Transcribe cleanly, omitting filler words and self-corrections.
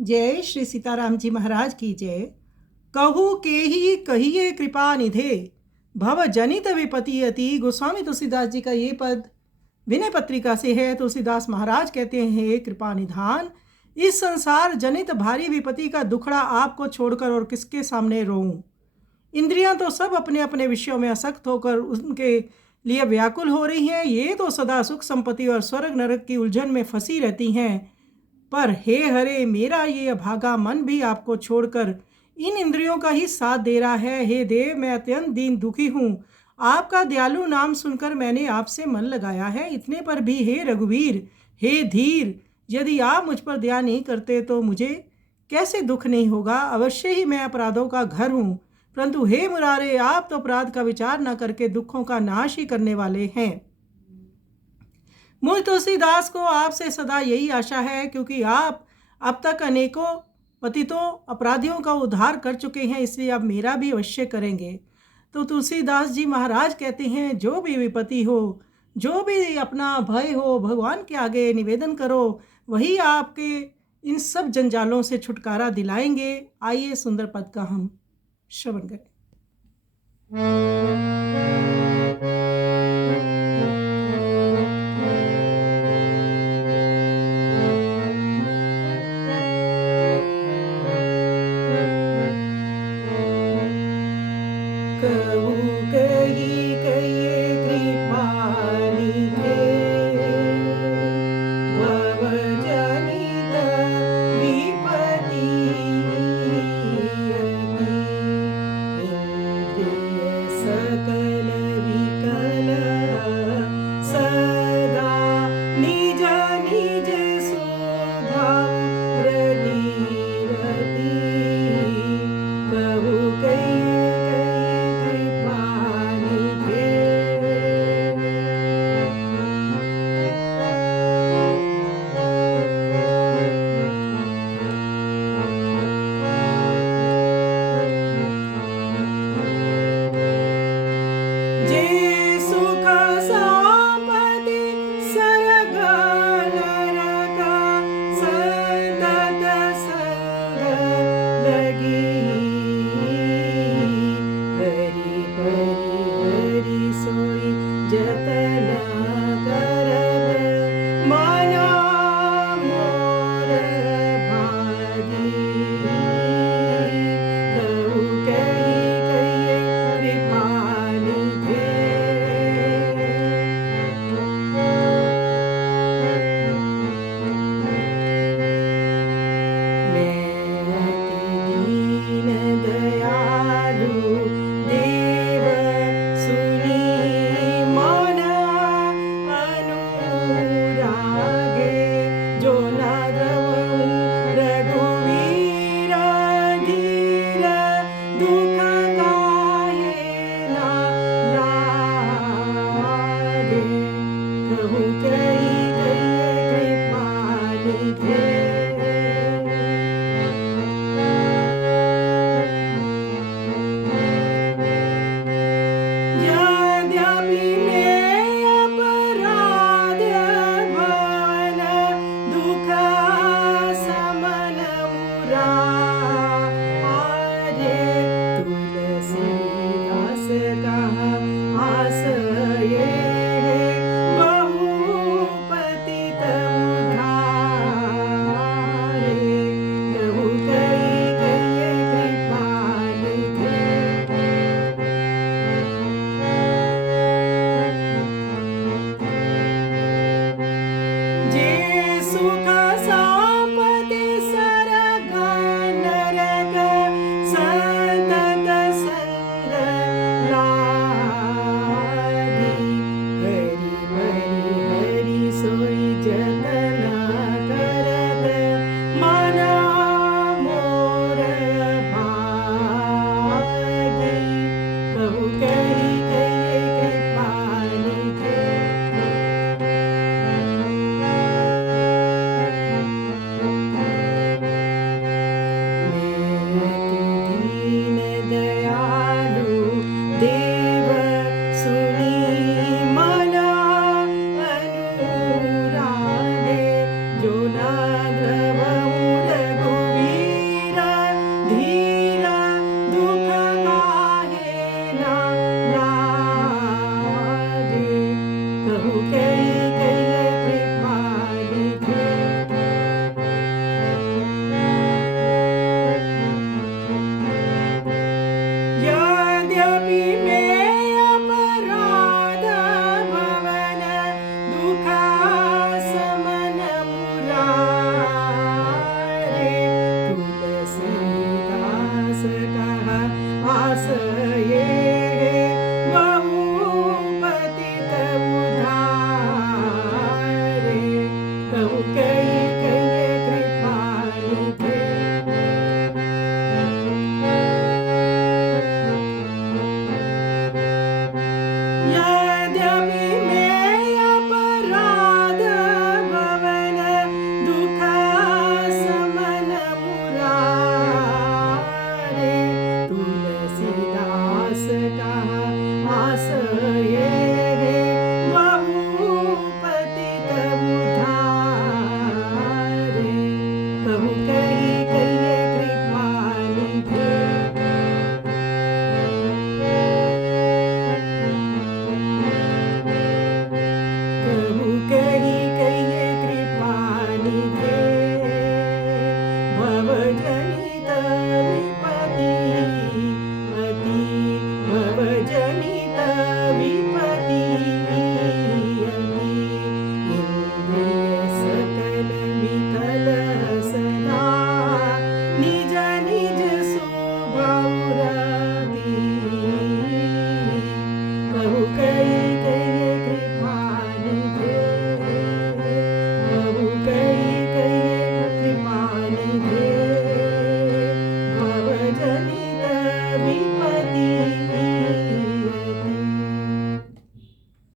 जय श्री सीताराम जी महाराज की जय। कहू के ही कहिए कृपा निधे, भव जनित विपति अति। गोस्वामी तुलसीदास जी का ये पद विनय पत्रिका से है। तुलसीदास महाराज कहते हैं, कृपा निधान, इस संसार जनित भारी विपत्ति का दुखड़ा आपको छोड़कर और किसके सामने रोऊं। इंद्रियां तो सब अपने अपने विषयों में आसक्त होकर उनके लिए व्याकुल हो रही हैं। ये तो सदा सुख संपत्ति और स्वर्ग नरक की उलझन में फंसी रहती हैं। पर हे हरे, मेरा ये अभागा मन भी आपको छोड़कर इन इंद्रियों का ही साथ दे रहा है। हे देव, मैं अत्यंत दीन दुखी हूँ। आपका दयालु नाम सुनकर मैंने आपसे मन लगाया है। इतने पर भी हे रघुवीर, हे धीर, यदि आप मुझ पर दया नहीं करते तो मुझे कैसे दुख नहीं होगा। अवश्य ही मैं अपराधों का घर हूँ, परंतु हे मुरारे, आप तो अपराध का विचार न करके दुखों का नाश ही करने वाले हैं। मुझ तुलसीदास को आपसे सदा यही आशा है, क्योंकि आप अब तक अनेकों पतितों अपराधियों का उद्धार कर चुके हैं, इसलिए आप मेरा भी अवश्य करेंगे। तो तुलसीदास जी महाराज कहते हैं, जो भी विपत्ति हो, जो भी अपना भय हो, भगवान के आगे निवेदन करो, वही आपके इन सब जंजालों से छुटकारा दिलाएंगे। आइए सुंदर पद का हम श्रवण करें। कहू कही कहिए कृपा निधे, भव जनित विपत्ति अति। इंद्रिय सकल विकल कहु कही कहिए कृपा निधे। कहु कही कहिए कृपा निधे, भव जनित